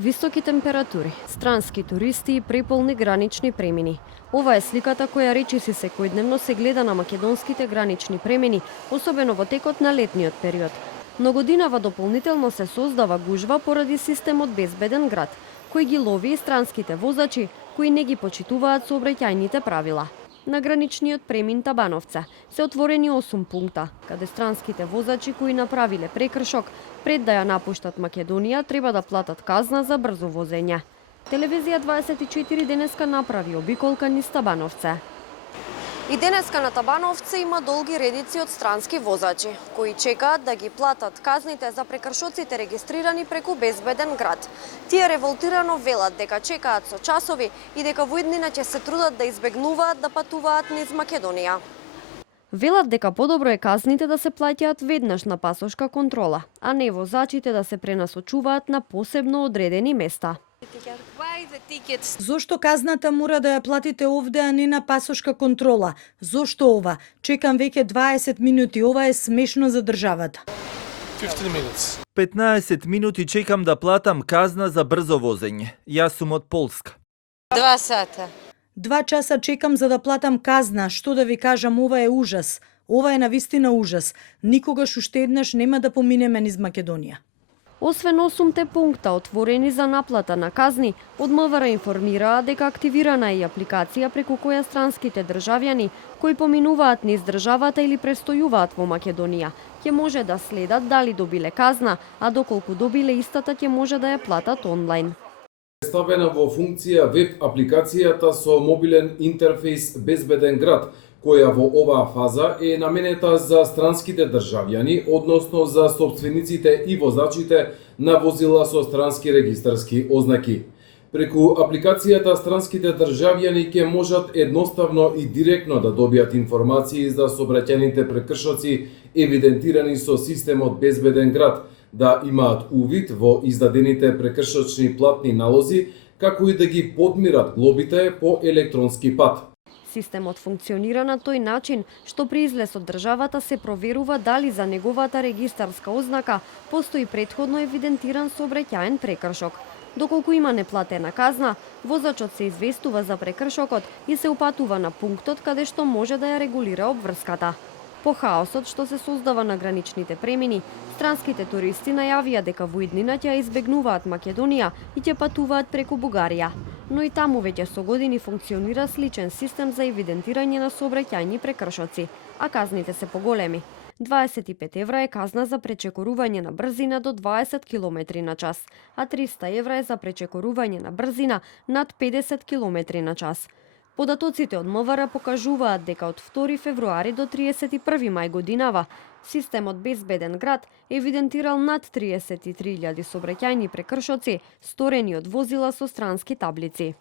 Високи температури, странски туристи и преполни гранични премини. Ова е сликата која речиси секојдневно се гледа на македонските гранични премини, особено во текот на летниот период. Но годинава дополнително се создава гужва поради системот Безбеден град, кој ги лови и странските возачи кои не ги почитуваат сообраќајните правила. На граничниот премин Табановца се отворени 8 пункта, каде странските возачи кои направиле прекршок пред да ја напуштат Македонија треба да платат казна за брзо возење. Телевизија 24 денеска направи обиколка низ Табановце. И денеска на Табановце има долги редици од странски возачи, кои чекаат да ги платат казните за прекршоците регистрирани преку Безбеден град. Тие револтирано велат дека чекаат со часови и дека во иднина ќе се трудат да избегнуваат да патуваат низ Македонија. Велат дека подобро е казните да се плаќаат веднаш на пасошка контрола, а не возачите да се пренасочуваат на посебно одредени места. Зошто казната мора да ја платите овде, а не на пасошка контрола? Зошто ова? Чекам веќе 20 минути, ова е смешно за државата. 15 минути чекам да платам казна за брзо возење. Јас сум од Полска. 2 сата. 2 часа чекам за да платам казна. Што да ви кажам, ова е ужас. Ова е навистина ужас. Никогаш уште еднаш нема да поминеме низ Македонија. Освен 8 пункта отворени за наплата на казни, од МВР информираа дека активирана е и апликација преку која странските државјани кои поминуваат низ државата или престојуваат во Македонија ќе може да следат дали добиле казна, а доколку добиле истата ќе може да ја платат онлайн. Ставена во функција веб апликацијата со мобилен интерфејс Безбеден град, која во оваа фаза е наменета за странските државјани, односно за сопствениците и возачите на возила со странски регистарски ознаки. Преку апликацијата странските државјани ќе можат едноставно и директно да добијат информации за сообраќајните прекршоци евидентирани со системот Безбеден град, да имаат увид во издадените прекршочни платни налози, како и да ги подмират глобите по електронски пат. Системот функционира на тој начин што при излез од државата се проверува дали за неговата регистарска ознака постои претходно евидентиран сообраќаен прекршок. Доколку има неплатена казна, возачот се известува за прекршокот и се упатува на пунктот каде што може да ја регулира обврската. По хаосот што се создава на граничните премини, странските туристи најавија дека во иднина ќе избегнуваат Македонија и ќе патуваат преку Бугарија. Но и таму веќе со години функционира сличен систем за евидентирање на сообраќајни прекршоци, а казните се поголеми. 25 евра е казна за пречекорување на брзина до 20 км на час, а 300 евра е за пречекорување на брзина над 50 км на час. Податоците од МВР покажуваат дека од 2 февруари до 31 мај годинава системот Безбеден град евидентирал над 33.000 сообраќајни прекршоци сторени од возила со странски таблици.